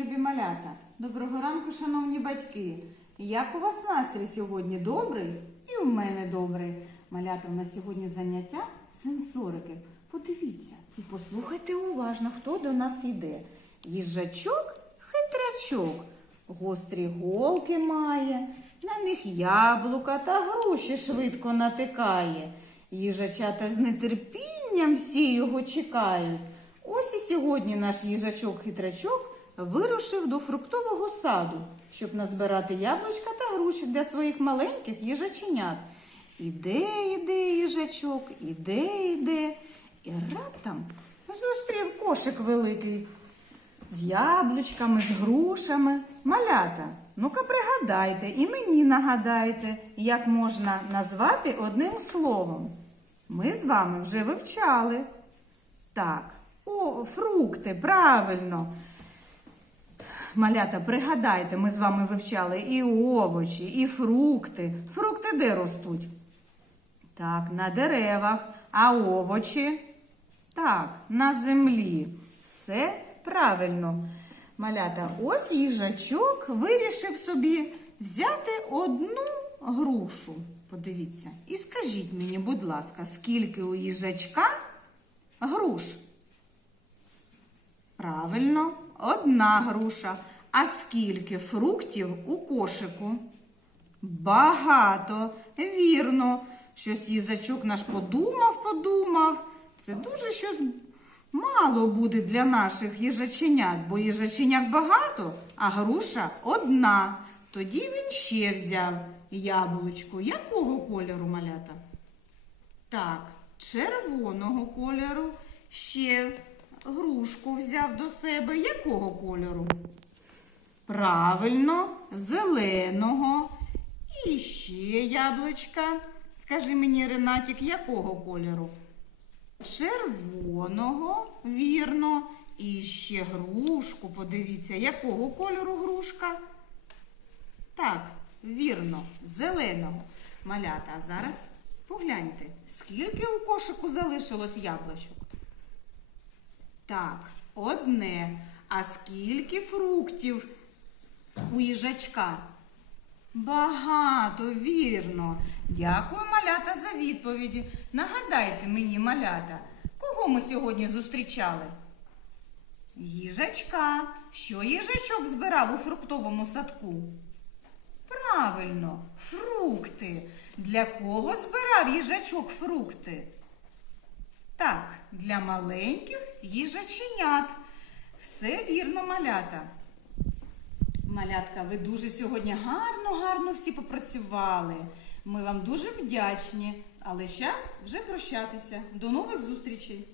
любі малята. Доброго ранку, шановні батьки. Як у вас настрій сьогодні добрий? І у мене добрий. Малята, у нас сьогодні заняття сенсорики. Подивіться і послухайте уважно, хто до нас йде. Їжачок хитрячок. Гострі голки має, на них яблука та груші швидко натикає. Їжачата з нетерпінням всі його чекають. Ось і сьогодні наш їжачок-хитрачок вирушив до фруктового саду, щоб назбирати яблучка та груші для своїх маленьких їжаченят. Іде, іде їжачок, іде, іде, і раптом зустрів кошик великий з яблучками, з грушами. Малята, ну-ка пригадайте і мені нагадайте, як можна назвати одним словом. Ми з вами вже вивчали. Так, фрукти, правильно. Малята, пригадайте, ми з вами вивчали і овочі, і фрукти. Фрукти де ростуть? Так, на деревах, а овочі? Так, на землі. Все правильно. Малята, ось їжачок вирішив собі взяти одну грушу. Подивіться. І скажіть мені, будь ласка, скільки у їжачка Правильно, одна груша. А скільки фруктів у кошику? Багато. Вірно. Щось їжачок наш подумав, подумав. Це дуже щось мало буде для наших їжаченят, бо їжаченят багато, а груша одна. Тоді він ще взяв яблучко. Якого кольору малята? Так, червоного кольору. Ще грушку взяв до себе. Якого кольору? Правильно, зеленого. І ще яблучка. Скажи мені, Ренатік, якого кольору? Червоного, вірно. І ще грушку. Подивіться, якого кольору грушка? Так, вірно, зеленого. Малята, а зараз погляньте, скільки у кошику залишилось яблучок? Так, одне. А скільки фруктів у їжачка? Багато, вірно. Дякую, малята, за відповіді. Нагадайте мені, малята, кого ми сьогодні зустрічали? Їжачка. Що їжачок збирав у фруктовому садку? Правильно, фрукти. Для кого збирав їжачок фрукти? Так, для маленьких їжаченят. Все вірно, малята. Малятка, ви дуже сьогодні гарно, гарно всі попрацювали. Ми вам дуже вдячні. Але час вже прощатися. До нових зустрічей!